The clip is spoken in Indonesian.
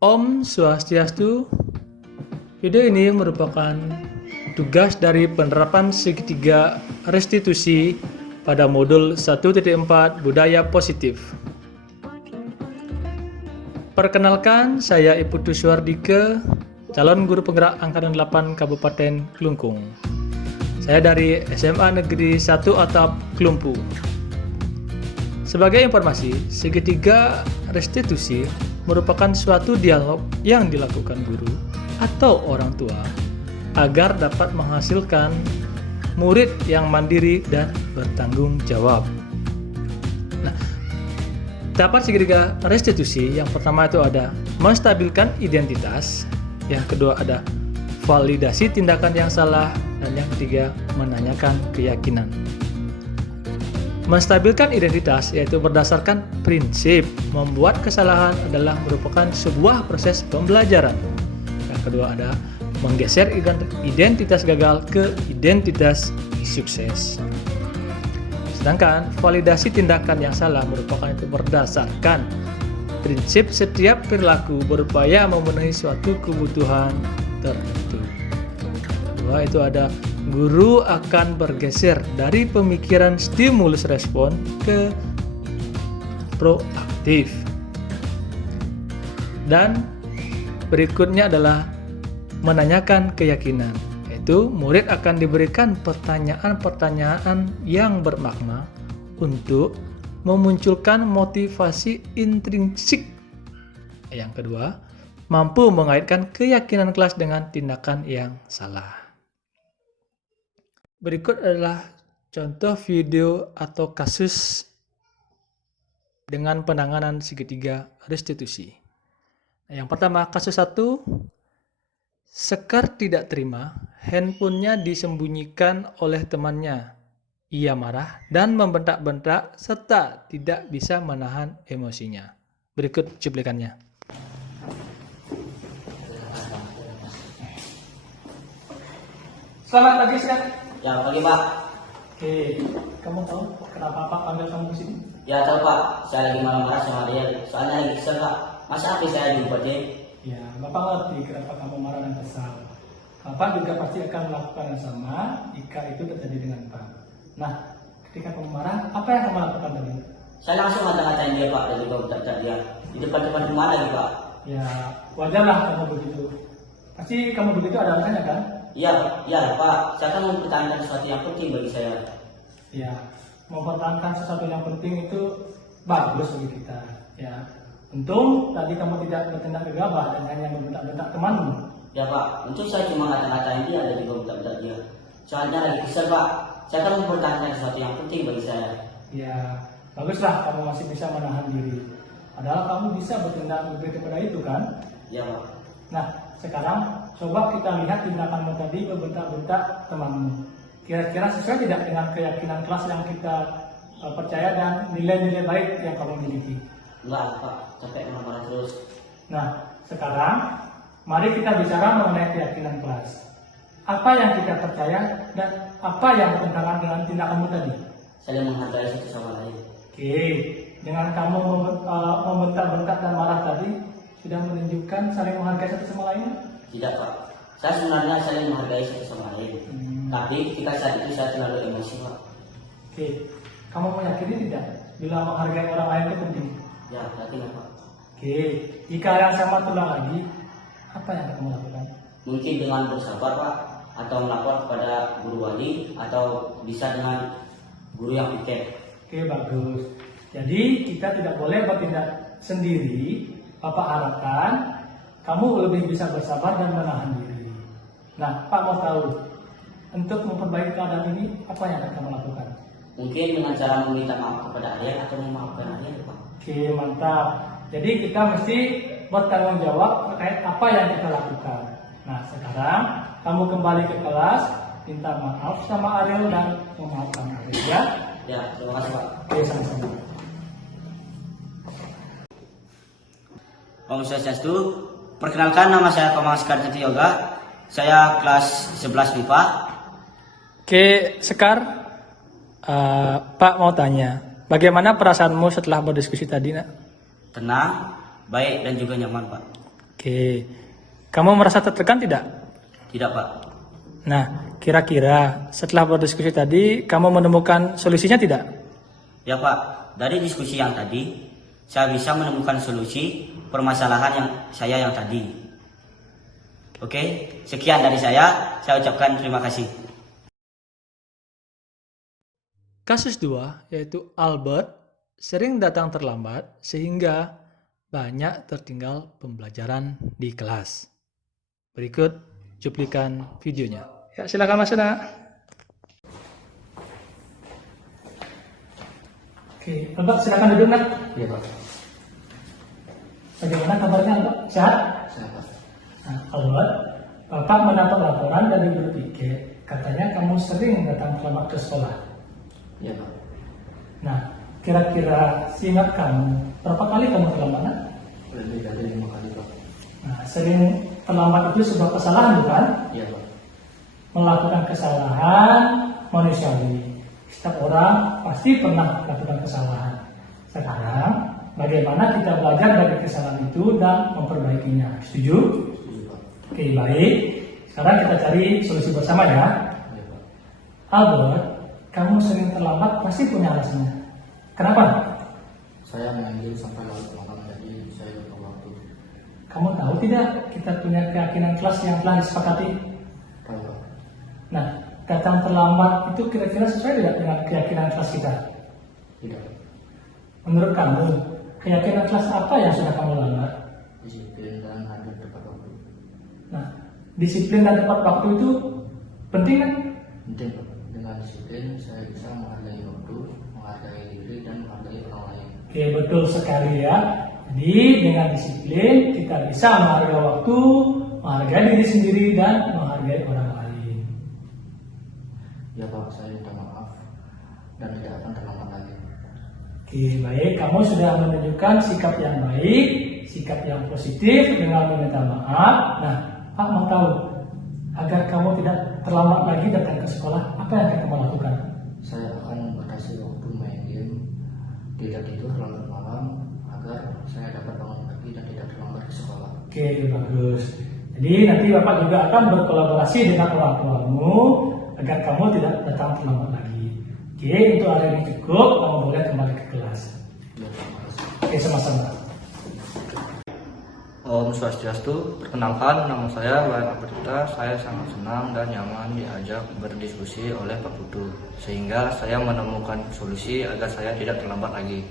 Om Swastiastu. Video ini merupakan tugas dari penerapan segitiga restitusi pada modul 1.4 Budaya Positif. Perkenalkan, saya Iputu Suardike, calon guru penggerak Angkatan 8 Kabupaten Klungkung. Saya dari SMA Negeri 1 Atap Klumpu. Sebagai informasi, segitiga restitusi merupakan suatu dialog yang dilakukan guru atau orang tua agar dapat menghasilkan murid yang mandiri dan bertanggung jawab. Nah, dapat segitiga restitusi yang pertama itu ada menstabilkan identitas, yang kedua ada validasi tindakan yang salah, dan yang ketiga menanyakan keyakinan. Menstabilkan identitas yaitu berdasarkan prinsip membuat kesalahan adalah merupakan sebuah proses pembelajaran. Yang kedua ada menggeser identitas gagal ke identitas sukses. Sedangkan validasi tindakan yang salah merupakan itu berdasarkan prinsip setiap perilaku berupaya memenuhi suatu kebutuhan tertentu. Kedua itu ada guru akan bergeser dari pemikiran stimulus respon ke proaktif. Dan berikutnya adalah menanyakan keyakinan, yaitu murid akan diberikan pertanyaan-pertanyaan yang bermakna untuk memunculkan motivasi intrinsik. Yang kedua, mampu mengaitkan keyakinan kelas dengan tindakan yang salah. Berikut adalah contoh video atau kasus dengan penanganan segitiga restitusi. Yang pertama, kasus 1, Sekar tidak terima handphonenya disembunyikan oleh temannya. Ia marah dan membentak-bentak serta tidak bisa menahan emosinya. Berikut cuplikannya. Selamat pagi, Sekar. Ya, pagi Pak. Oke, kamu tahu kenapa Pak panggil kamu ke sini? Ya tahu Pak, saya lagi marah-marah sama dia. Soalnya lagi kesel Pak. Masa HP saya jumpa dia? Ya, Bapak ngerti kenapa kamu marah dan kesal. Bapak juga pasti akan melakukan yang sama jika itu terjadi dengan Pak. Nah, ketika kamu marah, apa yang kamu lakukan tadi? Saya langsung ngata-ngatain dia Pak, dan juga bentak dia. Di depan-depan rumah lagi Pak. Ya, wajarlah kamu begitu. Pasti kamu begitu ada alasannya kan? Iya Pak, saya kan mempertahankan sesuatu yang penting bagi saya. Ya, mempertahankan sesuatu yang penting itu bagus bagi kita. Ya, untung tadi kamu tidak bertindak gegabah dan hanya membentak-bentak temanmu. Ya Pak, untung saya cuma ngata-ngatain dia dan juga bentak-bentak dia. Soalnya lagi kesel Pak, saya kan mempertahankan sesuatu yang penting bagi saya. Ya, baguslah kamu masih bisa menahan diri. Padahal kamu bisa bertindak lebih kepada itu kan? Ya Pak. Nah, sekarang coba kita lihat tindakanmu tadi membentak-bentak temanmu. Kira-kira sesuai tidak dengan keyakinan kelas yang kita percaya dan nilai-nilai baik yang kamu miliki? Enggak Pak, capek marah-marah terus. Nah, sekarang mari kita bicara mengenai keyakinan kelas. Apa yang kita percaya dan apa yang bertentangan dengan tindakanmu tadi? Saling menghargai satu sama lain. Oke, dengan kamu membentak-bentak dan marah tadi, sudah menunjukkan saling menghargai satu sama lain? Tidak Pak, saya sebenarnya saling menghargai satu sama lain. Tapi ketika saat itu saya terlalu emosi Pak. Oke, kamu meyakini tidak bila menghargai orang lain itu penting? Ya, berarti lah Pak. Oke, jika yang sama terulang lagi, apa yang kamu lakukan? Mungkin dengan bersabar Pak, atau melapor kepada guru wali, atau bisa dengan guru yang piket. Oke, bagus. Jadi kita tidak boleh bertindak sendiri. Bapak harapkan kamu lebih bisa bersabar dan menahan diri. Nah, Pak mau tahu, untuk memperbaiki keadaan ini, apa yang akan kamu lakukan? Mungkin dengan cara meminta maaf kepada ayah atau memaafkan ayah Pak. Oke, mantap. Jadi kita mesti bertanggung jawab terkait apa yang kita lakukan. Nah, sekarang kamu kembali ke kelas, minta maaf sama Ariel dan memaafkan Ariel ya. Ya, terima kasih Pak. Oke, sama-sama. Om Swastiastu, perkenalkan nama saya Komang Sekar Jati Yoga. Saya kelas 11 MIPA. Oke, Sekar, Pak mau tanya, bagaimana perasaanmu setelah berdiskusi tadi, Nak? Tenang, baik dan juga nyaman Pak. Oke. Kamu merasa tertekan tidak? Tidak, Pak. Nah, kira-kira setelah berdiskusi tadi, kamu menemukan solusinya tidak? Ya, Pak. Dari diskusi yang tadi, saya bisa menemukan solusi permasalahan yang tadi. Oke, sekian dari saya ucapkan terima kasih. Kasus 2, yaitu Albert sering datang terlambat sehingga banyak tertinggal pembelajaran di kelas. Berikut cuplikan videonya. Ya, silakan Mas Una. Oke, Albert silakan duduk, Nak. Iya, Pak. Bagaimana kabarnya, Albert? Sehat? Sehat, Pak. Nah, Albert, Bapak mendapat laporan dari guru piket. Katanya kamu sering datang terlambat ke sekolah. Iya, Pak. Nah, kira-kira seingat kamu, berapa kali kamu terlambat, Nak? Lebih dari 5 kali, Pak. Nah, sering terlambat itu sebuah kesalahan, bukan? Iya, Pak. Melakukan kesalahan manusiawi. Setiap orang pasti pernah melakukan kesalahan. Sekarang, bagaimana kita belajar dari kesalahan itu dan memperbaikinya? Setuju? Setuju, Pak. Oke, baik. Sekarang kita cari solusi bersama ya. Iya, Pak. Albert, kamu sering terlambat pasti punya alasannya. Kenapa? Saya main sampai larut malam, jadi saya lupa waktu. Kamu tahu tidak kita punya keyakinan kelas yang telah disepakati? Tahu, Pak? Nah, datang terlambat itu kira-kira sesuai tidak dengan keyakinan kelas kita? Tidak. Menurut kamu, keyakinan kelas apa yang sudah kamu langgar? Disiplin dan hadir tepat waktu. Nah, disiplin dan tepat waktu itu penting kan? Penting, Pak. Dengan disiplin, saya bisa menghargai waktu, menghargai diri, dan menghargai orang lain. Oke, betul sekali ya. Jadi dengan disiplin kita bisa menghargai waktu, menghargai diri sendiri, dan menghargai orang lain. Ya, Pak. Saya minta maaf dan tidak akan terlambat lagi. Oke, baik. Kamu sudah menunjukkan sikap yang baik, sikap yang positif dengan meminta maaf. Nah, Pak mau tahu, agar kamu tidak terlambat lagi datang ke sekolah, apa yang akan kamu lakukan? Saya akan membatasi waktu main game, tidak tidur lambat malam, agar saya dapat bangun pagi dan tidak terlambat ke sekolah. Oke, bagus. Jadi nanti Bapak juga akan berkolaborasi dengan orang tuamu agar kamu tidak datang terlambat lagi. Oke, untuk hari ini cukup, kamu boleh kembali ke kelas. Ya, terima kasih. Oke, sama-sama. Om Swastiastu, perkenalkan nama saya Wayan Aperita. Saya sangat senang dan nyaman diajak berdiskusi oleh Pak Putu, sehingga saya menemukan solusi agar saya tidak terlambat lagi.